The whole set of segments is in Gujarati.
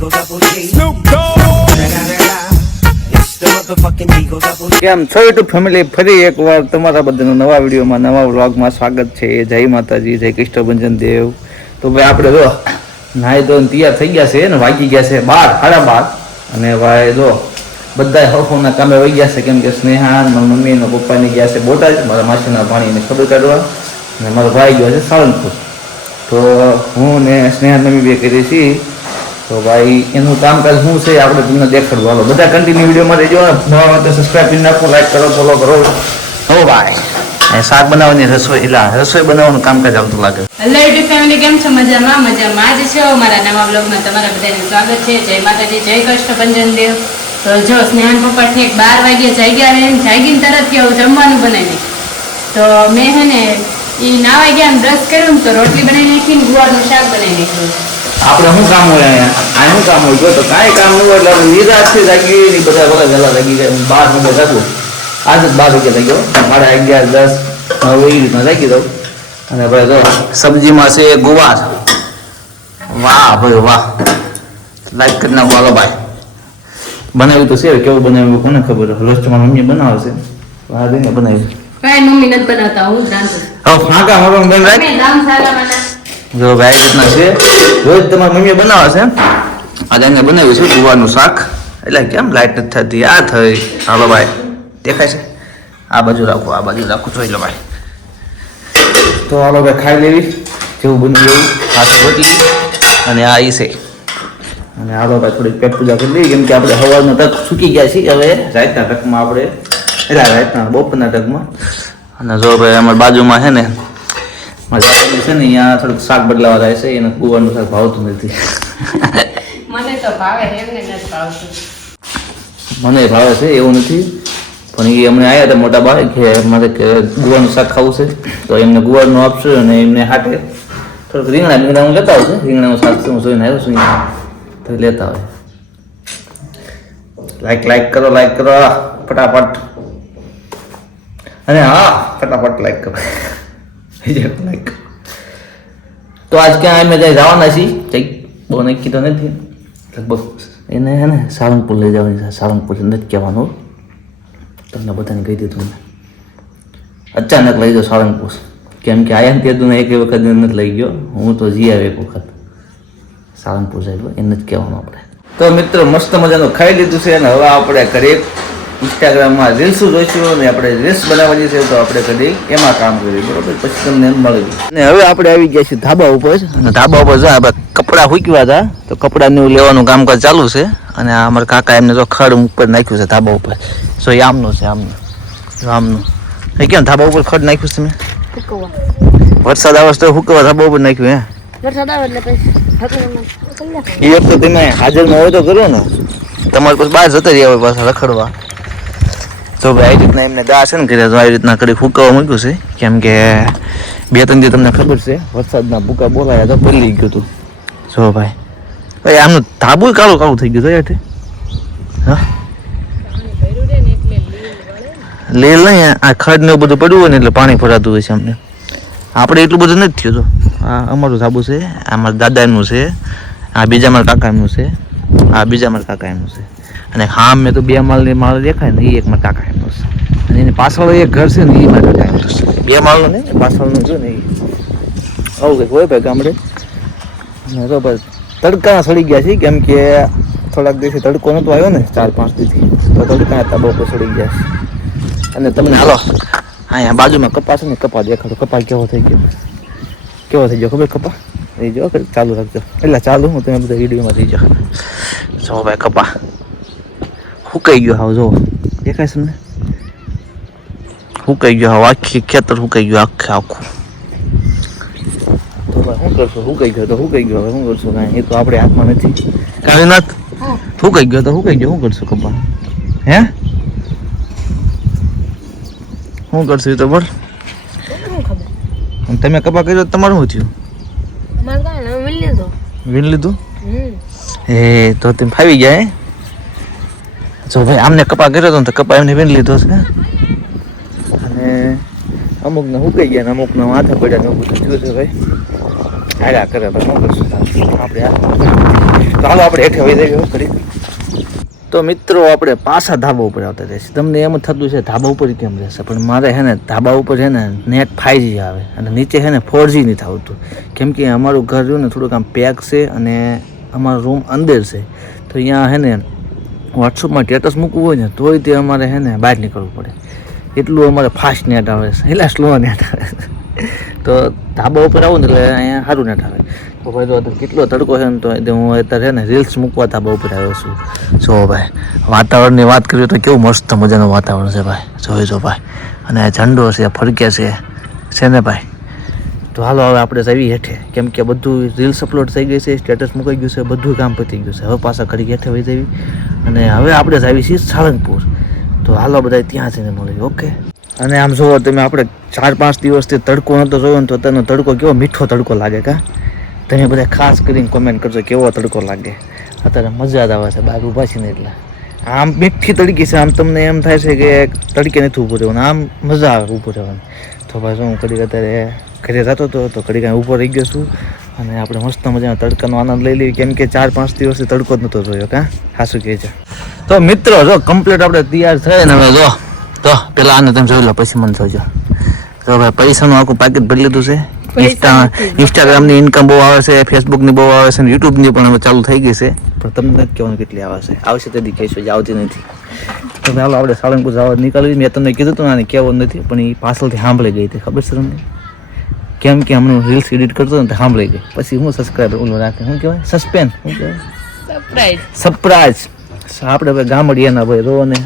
કેમ છો યુટ્યુબ ફેમિલી, ફરી એકવાર તમારા બધાનું નવા વિડીયોમાં નવા વ્લોગમાં સ્વાગત છે. જય માતાજી, જય કૃષ્ણભંજન દેવ. તો ભાઈ આપણે જો નાહી ધોઈને તૈયાર થઈ ગયા છે ને, વાગી ગયા છે 12, 12:30. અને ભાઈ જો બધા હરખોના કામે વહી ગયા છે, કેમ કે સ્નેહા મારા મમ્મી અને પપ્પાની ગયા છે બોટાદ, મારા માસીના પાણીને ખબર કાઢવા, અને મારો ભાઈ ગયો છે સાળંગપુર. તો હું ને સ્નેહા મમ્મી બે કરી છીએ. તો ભાઈ એનું કામકાજ શું છે આપણે તમને દેખાડવું. હાલો બધા કન્ટિન્યુ વિડીયોમાં રહેજો. નવા માટે સબસ્ક્રાઈબ કરી નાખો, લાઈક કરો, ફોલો કરો. હો ભાઈ શાક બનાવવાની રસોઈ બનાવવાનું કામકાજ આવતું લાગે. હેલો યુટ્યુબ ફેમિલી, કેમ છો? મજામાં જ છો. મારા નવા બ્લોગમાં તમારા બધાનું સ્વાગત છે. જય માતાજી, જય કૃષ્ણભંજન દેવ. તો જો સ્નેહાન પપ્પા ઠેક 12 વાગ્યા જાગીને તરત કે જમવાનું બનાવી. તો મેં હે ને એ નાવા ગયા બ્રશ કર્યું તો રોટલી બનાવી નાખીને ગુવારનું શાક બનાવી નાખ્યું. આપણે શું કામ હોય અહીંયા? શું કામ હોય તો કાંઈ કામ ન હોય એટલે આપણે નિરાશથી જાગી ને બધા વહેલા જાગી જાય. 12 વાગે જાગું, આજ જ 12 વાગે જાગ્યો, 11:30, 10 એવી રીતના જાગી દઉં. અને ભાઈ જો સબ્જીમાં છે ગુવાર. વાહ ભાઈ વાહ, લાઈક કરી નાખો. હાલો ભાઈ બનાવ્યું તો છે, કેવું બનાવ્યું કોને ખબર. રોજ તમારી મમ્મી બનાવે છે, આ દઈને બનાવ્યું. કાંઈ મમ્મી નથી બનાવતા, હું જ રાંધું. હવે ફાંકા મારો બેન રાખ. જો ભાઈ રીતના છે, રોજ તમારી મમ્મી બનાવે છે. આજે એને બનાવ્યું છે ગુવારનું શાક. એટલે કેમ લાઈટ નથી થતી? આ થઈ. હાલો ભાઈ દેખાય છે? આ બાજુ રાખો, આ બાજુ રાખો, જોઈ લો ભાઈ. તો હાલો ભાઈ ખાઈ લેવી, જેવું બન્યું એવું. હાથ રોટી અને આ ઈ છે. અને હાલો ભાઈ થોડીક પેટ પૂજા કરી લઈએ, કેમ કે આપણે સવારના તક સૂકી ગયા છીએ. હવે રાતના તકમાં આપણે રાતના બપોરના તકમાં. અને જો ભાઈ અમારી બાજુમાં છે ને મારા દાદાજી છે ને, અહીંયા થોડુંક શાક બદલાવા જાય છે. એને ગુવારનું શાક ભાવતું નથી. મને તો ભાવે, એમને નથી ભાવતું. મને ભાવે છે એવું નથી, પણ એ અમને આવ્યા હતા મોટા ભાઈ કે મારે કે ગુવારનું શાક ખાવું છે, તો એમને ગુવારનું આપશું. અને એમને હાટે થોડુંક રીંગણા હું લેતા આવશે. રીંગણાનું શાક હું જોઈને આવ્યો છું તો લેતા હોય. લાઈક કરો ફટાફટ. અને હા ફટાફટ લાઈક કરો. લાઈક તો આજ ક્યાં અમે જાય જવાના છીએ, કંઈક બહુ નક્કી તો નથી. લગભગ એને હે ને સાળંગપુર લઈ જવાની છે. સાળંગપુર નથી કહેવાનું, તમને બધાને કહી દીધું મેં. અચાનક લઈ જાઓ સાળંગપુર, કેમ કે આયા ને તે એક વખત નથી લઈ ગયો. હું તો જી આવ્યો એક વખત સાળંગપુર સાહેબ, એને જ કહેવાનું આપણે. તો મિત્રો મસ્ત મજાનું ખાઈ લીધું છે, અને હવે આપણે ઘરે ઇન્સ્ટાગ્રામમાં રીલ્સ જોઈશું, અને આપણે રીલ્સ બનાવવાની છે તો આપણે કદી એમાં કામ કરીએ, બરોબર? પછી તમને એમ મળ્યું. અને હવે આપણે આવી ગયા છીએ ધાબા ઉપર. અને ધાબા ઉપર જો આપણે કપડાં સૂકવ્યા હતા, તો કપડાનું લેવાનું કામકાજ ચાલુ છે. અને આ અમારા કાકા એમને જો ખડ ઉપર નાખ્યું છે ધાબા ઉપર. સો એ આમનું છે, આમનું એ કેમ ધાબા ઉપર ખડ નાખ્યું છે? તમે વરસાદ આવે તો હુકવા ધાબા ઉપર નાખ્યું? હે વરસાદ આવે એટલે પછી એક તો તમે હાજરમાં હોય તો કરો ને, તમારે પછી બહાર જતા રહ્યા હોય પાછા રખડવા. તો ભાઈ આવી રીતના એમને દા છે ને ઘરે, તો આવી રીતના કડી ફૂંકવા મૂક્યું છે. કેમ કે 2-3 દી તમને ખબર છે વરસાદના ભૂકા બોલાયા તો પલળી ગયું હતું. જો ભાઈ આમનું ધાબુ કાળું થઈ ગયું છે. હા લેલ નહીં, આ ખડ ને બધું પડ્યું હોય ને એટલે પાણી ભરાતું હોય છે અમને. આપણે એટલું બધું નથી થયું. તો આ અમારું ધાબુ છે, આ મારા દાદાનું છે, આ બીજા મારા કાકાનું છે, આ બીજા મારા કાકા એમનું છે. અને હા મેં તો 2 માળની માળ દેખાય ને, એ એક મારા કાકા એમનું છે. અને એની પાછળ એક ઘર છે ને, એ મારા કાકા એમનું છે. 2 માળનું ને પાછળનું જો ને, એ આવું કંઈક હોય ભાઈ ગામડે. અને તો ભાઈ તડકા સડી ગયા છે, કેમ કે થોડાક દિવસથી તડકો નહોતો આવ્યો ને, 4-5 દીથી, તો તડકા હતા બહુ સડી ગયા છે. અને તમને હાલો અહીંયા બાજુમાં કપા છે ને, કપા દેખાડો. કપા કેવો થઈ ગયો ખબર? કપા એ જો ચાલુ રાખજો, એટલે ચાલુ હું તમે બધા વિડીયોમાં થઈ જાઓ. જો ભાઈ કપા હુકાઈ ગયો. હાવ જો દેખાય છે ને, હુકાઈ ગયો. હાવ આખી ખેતર હુકાઈ ગયું, આખું. તો ભાઈ શું કરશું? હુકાઈ ગયો તો હુકાઈ ગયો. હવે શું કરશું? કાંઈ એ તો આપણે હાથમાં નથી. કાંઈ નાથ હુકાઈ ગયો તો હુકાઈ ગયો. શું કરશું કપા? હે શું કરશું એ તો બોલ. તમે કપા કર્યો તમારું શું થયું? વીણ લીધું? એ તો તમે ફાવી ગયા. જો ભાઈ આમને કપા કર્યો હતો ને, તો કપા એમને વીણ લીધો છે. અને અમુકને હુકાઈ ગયા ને અમુકને માથા પડ્યા ને એવું બધું થયું છે ભાઈ. હાલ્યા કરે બસ શું કરશું આપણે તો હાલો આપણે હેઠે વહી જઈએ કરી. તો મિત્રો આપણે પાછા ધાબા ઉપર આવતા રહેશે. તમને એમ જ થતું છે ધાબા ઉપર કેમ રહેશે, પણ મારે છે ને ધાબા ઉપર છે ને નેટ 5G આવે અને નીચે છે ને 4G નથી આવતું, કેમ કે અમારું ઘર રહ્યું ને થોડુંક આમ પેક છે અને અમારો રૂમ અંદર છે. તો અહીંયા છે ને વોટ્સઅપમાં સ્ટેટસ મૂકવું હોય ને તોય તે અમારે છે ને બહાર નીકળવું પડે, એટલું અમારે ફાસ્ટ નેટ આવે છે, એટલે સ્લો નેટ આવે છે. તો ધાબા ઉપર આવું ને એટલે અહીંયા સારું નેટ આવે. તો ભાઈ જો કેટલો તડકો છે ને તો હું અત્યારે છે ને રીલ્સ મૂકવા ધાબા ઉપર આવ્યો છું. જો ભાઈ વાતાવરણની વાત કરીએ તો કેવું મસ્ત મજાનું વાતાવરણ છે ભાઈ, જોઈ જો ભાઈ. અને ઝંડો છે, ફરકે છે ને ભાઈ. તો હાલો હવે આપણે જઈએ હેઠે, કેમ કે બધું રીલ્સ અપલોડ થઈ ગઈ છે, સ્ટેટસ મુકાઈ ગયું છે, બધું કામ પતી ગયું છે. હવે પાછા ઘડી હેઠે વહી જવી અને હવે આપણે જઈએ છીએ સાળંગપુર. તો હાલો બધા ત્યાં જઈને મળીએ. ઓકે. અને આમ જુઓ તમે, આપણે 4-5 દિવસથી તડકો નહોતો જોયો ને તો તેનો તડકો કેવો મીઠો તડકો લાગે કા. તમે બધા ખાસ કરીને કોમેન્ટ કરજો કેવો તડકો લાગે. અત્યારે મજા જ આવે છે બહાર ઊભા છે ને એટલે. આમ મીઠી તડકી છે, આમ તમને એમ થાય છે કે તડકે નથી ઊભું રહેવાનું, આમ મજા આવે ઊભું રહેવાની. તો ભાઈ હું ઘડીક અત્યારે ઘરે જતો હતો તો ઘડીક ઊભો રહી ગયો છું અને આપણે મસ્ત મજાનો તડકાનો આનંદ લઈ લઈએ, કેમ કે 4-5 દિવસથી તડકો જ નહોતો જોયો કા. સાચું કહે છે. તો મિત્રો જો કમ્પ્લીટ આપણે તૈયાર થયા ને હવે જો તો પેલા આને તમે જોઈ લો પછી મને જોજો. તો ભાઈ પૈસાનું આખું પાકીટ ભરી લીધું છે. ઇન્સ્ટાગ્રામની ઇન્કમ બહુ આવે છે, ફેસબુકની બહુ આવે છે, યુટ્યુબની પણ હવે ચાલુ થઈ ગઈ છે, પણ તમને નથી કહેવાનું કેટલી આવે છે. આવશે તેથી કહીશું, જ આવતી નથી. તો ચાલો આપણે સાળંગપુર જવા નીકળી. મેં તમને કીધું હતું આને કહેવું નથી, પણ એ પાછળથી સાંભળી ગઈ હતી, ખબર છે તમને? કેમ કે હમણાં રીલ્સ એડિટ કરતો ને તો સાંભળી ગઈ. પછી હું સબસ્ક્રાઈબર ઓલું રાખે, શું કહેવાય, સસ્પેન્સ, શું કહેવાય, સરપ્રાઈઝ. આપણે ભાઈ ગામડિયાના ભાઈ રો ને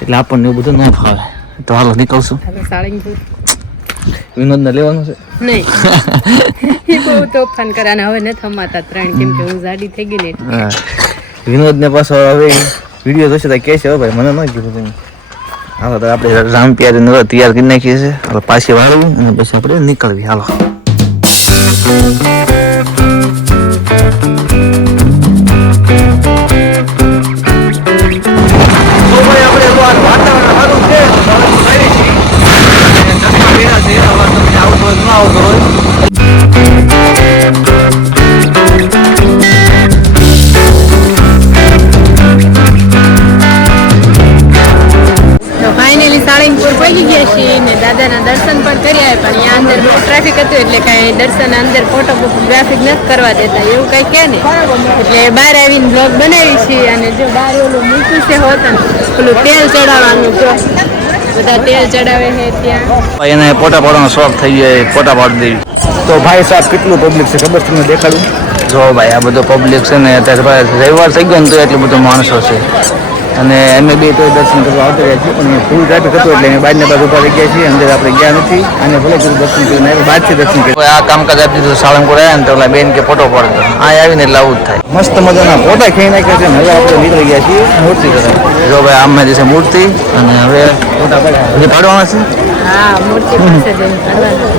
એટલે આપણને એવું બધું ન ફાવે. તો હાલો નીકળશું. વિનોદને લેવાનું છે નહીં એ બહુ તોફાન કરે અને હવે નથી અમાતા 3, કેમ કે હું જાડી થઈ ગઈ ને. હા, વિનોદને પાછો હવે વિડીયો જોશે તો કહે છે હો ભાઈ મને ન કીધું તમે. હાલો તો આપણે રામ પ્યારી તૈયાર કરી નાખીએ છીએ. હાલો પાછી વાળવું અને પછી આપણે નીકળવી. હાલો દાદાના દર્શન પણ કર્યા, પણ અહીંયા અંદર બહુ ટ્રાફિક હતું એટલે કાંઈ દર્શન અંદર ફોટોગ્રાફી નથી કરવા દેતા, એવું કંઈ કહે ને. એટલે બહાર આવીને બ્લોગ બનાવી છીએ. અને જો બહાર ઓલું મૂક્યું છે હોતન પેલું તેલ ચડાવવાનું, જો બધા તેલ ચડાવે છે ત્યાં. એને ફોટા પાડવાનો શોખ થઈ જાય, ફોટા પાડી દેવી. તો ભાઈ સાહેબ કેટલું પબ્લિક છે ખબર તમને દેખાડું. જો ભાઈ આ બધો પબ્લિક છે ને અત્યારે ભાઈ રવિવાર થઈ ગયો ને તો એટલું બધું માણસો છે. અને અમે બે તો દર્શન કરવા આવતા રહ્યા છીએ, પણ ફૂલ ટ્રાફિક હતું એટલે અમે બહારની બાજુ ઉભા રહી ગયા છીએ, અંદર આપણે ગયા નથી. અને ભલે બધું દર્શન કરીને આવ્યા, બહારથી દર્શન કર્યું. આ કામકાજ આપી દીધું સાળંગપુર આવ્યા ને તો ઓલા બેન કે ફોટો પાડતો, આ આવીને એટલે આવું જ થાય. મસ્ત મજાના ફોટા ખેઈ નાખ્યા છે. હવે આપણે નીકળી ગયા છીએ મૂર્તિ તરફ. જો ભાઈ આમાં જે છે મૂર્તિ, અને હવે ફોટા પાડવાના છે. હા, મૂર્તિ પાસે જઈને પાડવાના.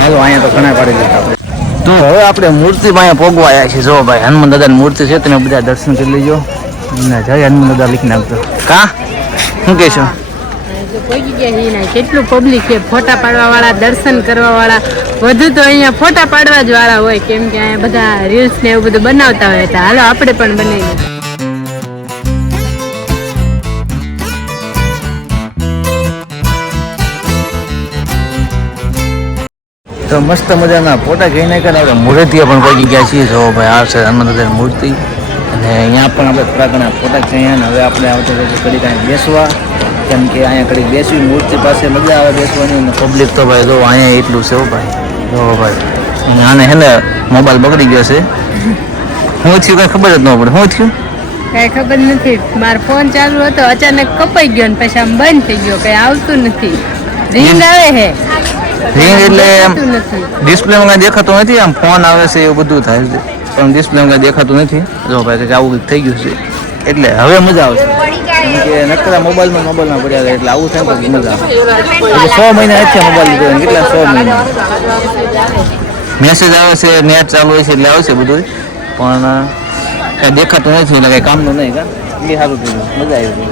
હાલો અહીંયા તો ઘણા પાડી દીધા આપણે. તો હવે આપણે મૂર્તિ પાસે પોગવા આવ્યા છીએ. જો ભાઈ હનુમાન દાદાની મૂર્તિ છે, તમે બધા દર્શન કરી લેજો. જય હનુમાન દાદા લીખી નાખજો. કા શું કહેશો? કેટલું પબ્લિક છે, ફોટા પાડવા વાળા, દર્શન કરવા વાળા, વધુ તો અહીંયા ફોટા પાડવા જ વાળા હોય, કેમ કે અહીંયા બધા રીલ્સ ને એવું બધું બનાવતા હોય. તો હાલો આપણે પણ બનાવીએ. તો મસ્ત મજાના ફોટા કહી નાખ્યા. આપણે મૂર્તિએ પણ પહોંચી ગયા છીએ. જો ભાઈ આ છે હનુમાન દાદાની મૂર્તિ, અને અહીંયા પણ આપણે થોડા ઘણા ફોટા છે. અને હવે આપણે આવતા ઘડી કાંઈ બેસવા, કેમ કે અહીંયા ઘડી બેસવી મૂર્તિ પાસે મજા આવે બેસવાની. અને પબ્લિક તો ભાઈ જો અહીંયા એટલું છે ભાઈ. જો ભાઈ આને હે ને મોબાઈલ બગડી ગયો છે. શું થયું કાંઈ ખબર જ ન પડે. શું થયું કઈ ખબર નથી. મારો ફોન ચાલુ હતો, અચાનક કપાઈ ગયો ને પછી આમ બંધ થઈ ગયો, કઈ આવતું નથી. રિંગ આવે છે, રિંગ એટલે ડિસ્પ્લેમાં કાંઈ દેખાતું નથી. આમ ફોન આવે છે એવું બધું થાય છે, પણ ડિસ્પ્લેમાં કાંઈ દેખાતું નથી. જો ભાઈ કંઈક આવું થઈ ગયું છે. એટલે હવે મજા આવશે, કેમ કે નકરા મોબાઈલમાં પડ્યા એટલે આવું થાય તો મજા આવે. એટલે 6 મહિના છે મોબાઈલ લીધો, કેટલા 6 મહિના મેસેજ આવે છે, નેટ ચાલુ હોય છે એટલે આવશે બધું, પણ કાંઈ દેખાતું નથી એટલે કાંઈ કામનું નહીં. કા એ સારું થયું, મજા આવી.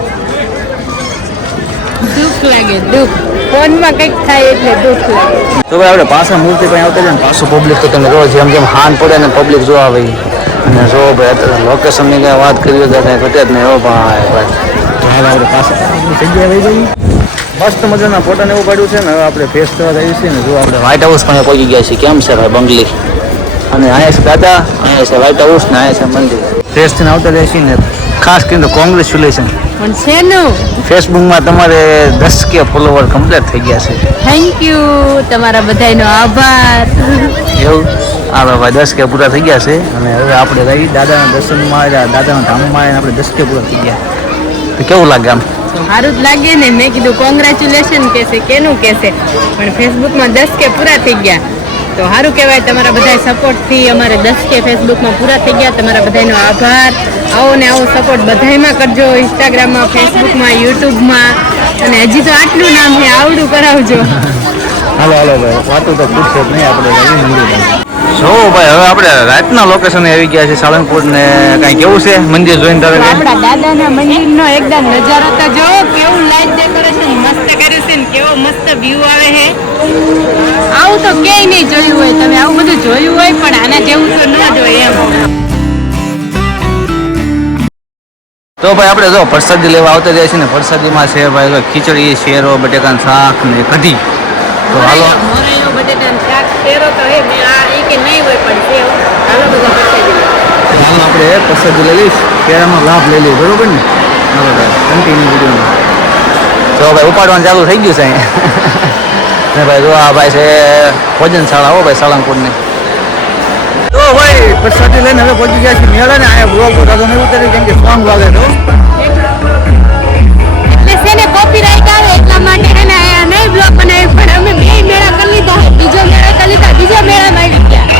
દુઃખ લાગે, દુઃખ. ફોનમાં કંઈક થાય એટલે દુઃખ લાગે. તો ભાઈ આપણે પાછા મૂર્તિ પાસે આવતા જાય ને પાછું પબ્લિક તો તમે જો જેમ જેમ હાન પડે ને પબ્લિક જોવા આવે અને જો ભાઈ અત્યારે લોકેશનની કાંઈ વાત કરી તો કાંઈ ઘટે જ નહીં. હો ભાઈ ભાઈ આપણે પાછા જગ્યાએ આવી જઈએ. મસ્ત મજાના ફોટા ને એવું પાડ્યું છે ને હવે આપણે ફેસ કરવા જઈએ છીએ ને જો આપણે વ્હાઇટ હાઉસ પાસે પહોંચી ગયા છીએ. કેમ છે ભાઈ બંગલી અને અહીંયા છે દાદા, અહીંયા છે વ્હાઇટ હાઉસ ને અહીંયા છે મંદિર. ફેસથી આવતા જાય છીએ ને ખાસ કરીને કોંગ્રેચ્યુલેશન. પણ શેનું? ફેસબુકમાં તમારે 10K ફોલોવર કમ્પ્લીટ થઈ ગયા છે. થેન્ક યુ, તમારા બધાનો આભાર. એવું હા ભાઈ 10K પૂરા થઈ ગયા છે અને હવે આપણે રહી દાદાના દર્શનમાં આવ્યા, દાદાના ધામમાં આવીને આપણે 10K પૂરા થઈ ગયા. તો કેવું લાગે આમ? સારું જ લાગે ને. મેં કીધું કોંગ્રેચ્યુલેશન કહેશે, કેનું કહેશે, પણ ફેસબુકમાં 10K પૂરા થઈ ગયા તો સારું કહેવાય. તમારા બધા સપોર્ટથી અમારે 10K ફેસબુકમાં પૂરા થઈ ગયા. તમારા બધાનો આભાર. આવો ને આવો સપોર્ટ બધાયમાં કરજો, ઇન્સ્ટાગ્રામમાં, ફેસબુકમાં, યુટ્યુબમાં. અને હજી તો આટલું નામ છે, આવડું કરાવજો. હાલો હાલો ભાઈ, વાતું તો પૂછશે જ નહીં આપણે મંદિર. જો ભાઈ હવે આપણે રાતના લોકેશન આવી ગયા છે સાળંગપુર ને કાંઈ કેવું છે મંદિર જોઈને તમે? આપણા દાદાના મંદિરનો એકદમ નજારો તો જો, કેવું લાઈટ ડેકોરેશન મસ્ત કર્યું છે ને કેવો મસ્ત વ્યૂ આવે છે. આવું તો ક્યાંય નહીં જોયું હોય તમે. આવું બધું જોયું હોય પણ આના જેવું તો ન જોઈએ એમ. તો ભાઈ આપણે જો પ્રસાદી લેવા આવતા જાય છે ને પ્રસાદીમાં છે ભાઈ ખીચડી, શેરો, બટેકાનું શાક ને કઢી. તો હાલો મોરેલો બટેટાનું શાક, શેરો તો હે મેં આ એ કે નહીં હોય પણ સેવ. હાલો બધા પ્રસાદી લે. હાલ આપણે પ્રસાદી લઈ લઈશ, શેરાનો લાભ લઈ લઈએ બરોબર ને? હાલો ભાઈ કન્ટિન્યુ વિડીયોમાં. તો ભાઈ ઉપાડવાનું ચાલુ થઈ ગયું છે અહીંયા ને ભાઈ જો આ ભાઈ છે ભોજનશાળા હો ભાઈ સાળંગપુરની. તો ભાઈ પ્રસાદી લઈને હવે પહોંચી ગયા છીએ મેળા ને. અહીંયા બ્લોગ ઉતારતો નહીં ઉતારી કેમ કે સોંગ વાગે તો એટલે છે ને કોપીરાઈટ આવે એટલા માટે એને નહીં બ્લોગ બનાવી. પણ અમે બે મેળા કરી લીધા, બીજો મેળા કરી લીધા, બીજા મેળામાં આવી ગયા.